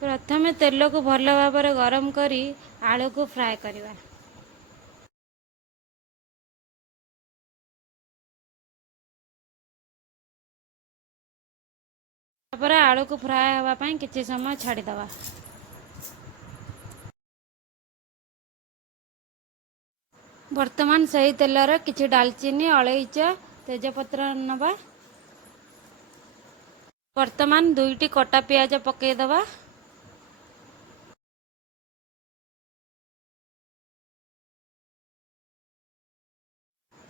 प्रथमे तेल को भल भाव गरम करी आलू को फ्राए करवा। तापर आलू को फ्राए होगापाई किसी समय छाड़ीदवा। वर्तमान सही तेलर किछि डालचीनी अलैच तेजपत्र नवा। वर्तमान 2टी कटा पियाज पकईदवा।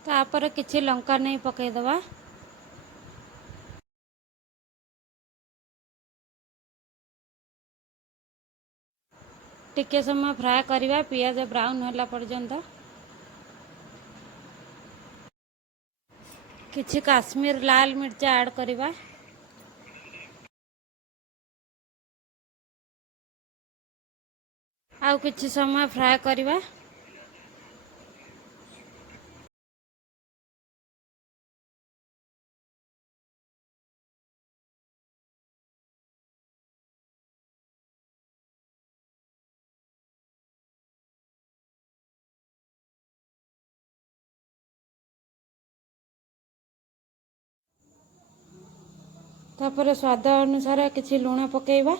तापर किछि लंका नहीं पकईदवा। टिके समय फ्राए करवा पियाज ब्राउन होला पर्यंत। किछि काश्मीर लाल मिर्चा ऐड करवा। आउ किछि समय फ्राए करवा। तापर स्वाद अनुसार किछि लूण पकेइबा।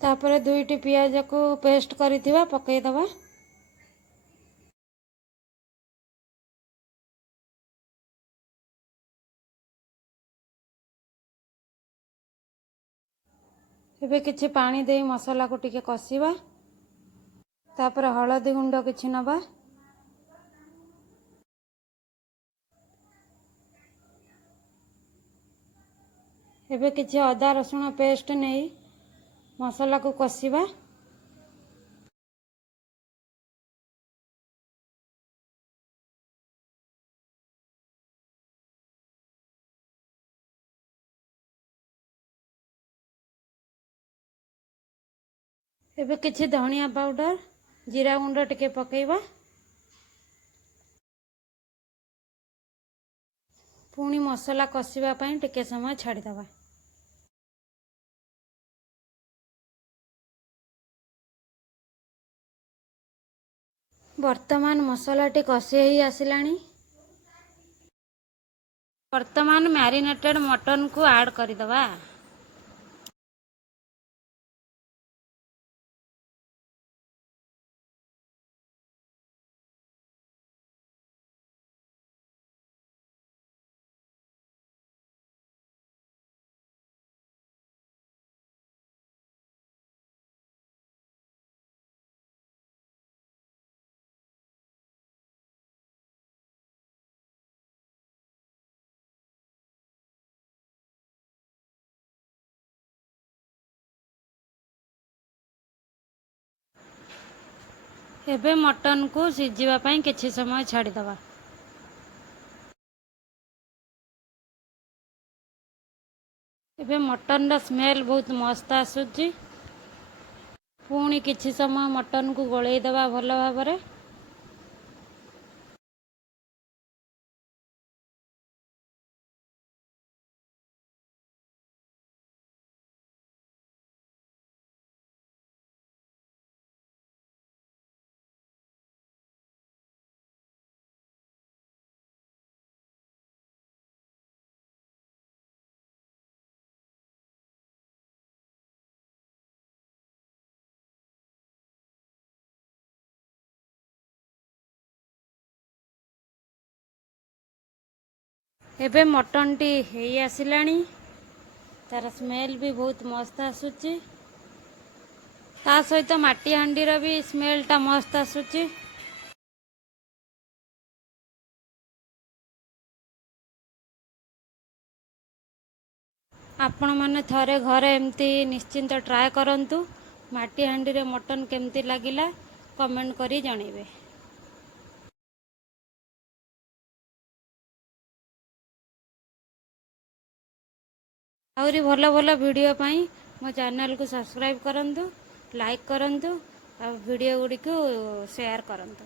तापर 2टी पियाज को पेस्ट करिथिबा पकेइदबा। एबे किछि पानी दे मसाला को टिके कसिबा। तापर हळदी गुंड किछि नबा। एबे किछि अदा रसुण पेस्ट नहीं मसाला को कसिबा। एबे किछि धनिया पाउडर जीरा गुंड टिके पकेइबा। पुणी मसाला कसिबा पई टिके समय छाड़ीदबा। वर्तमान मसालाटी कषि ही आसिलाणी। वर्तमान मैरिनेटेड मटन को ऐड करिदबा। एबे मटन को सिझिबा पई किछि समय छाड़ीदबा। एबे मटन रा स्मेल बहुत मस्त आसुची। पुणी किछि समय मटन को गोळेई दबा भल भाबरे। एबे मटन टी हेई आसिलाणी। तार स्मेल भी बहुत मस्त आसुची। ता सहित माटी हांडी रा भी स्मेलटा मस्त आसुची। आपण माने थरे घरे एमती निश्चिंत ट्राए करंतु। माटी हांडी रे मटन केमती लागिला कमेंट करी जणेबे। आहुरी भल भल वीडियो पाई मो चैनल को सब्सक्राइब करंतु, लाइक करंतु आ वीडियो गुडी को शेयर करंतु।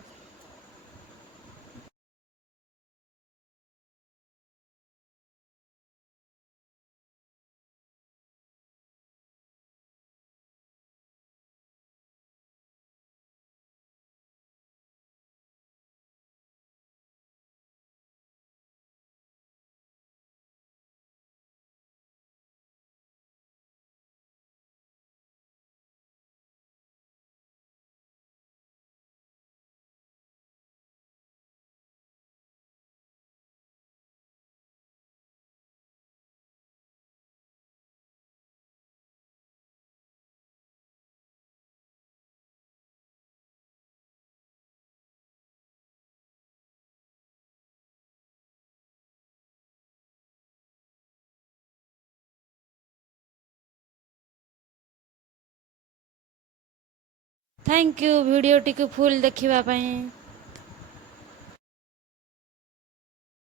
थैंक यू वीडियो टी को फुल देखिबा पई।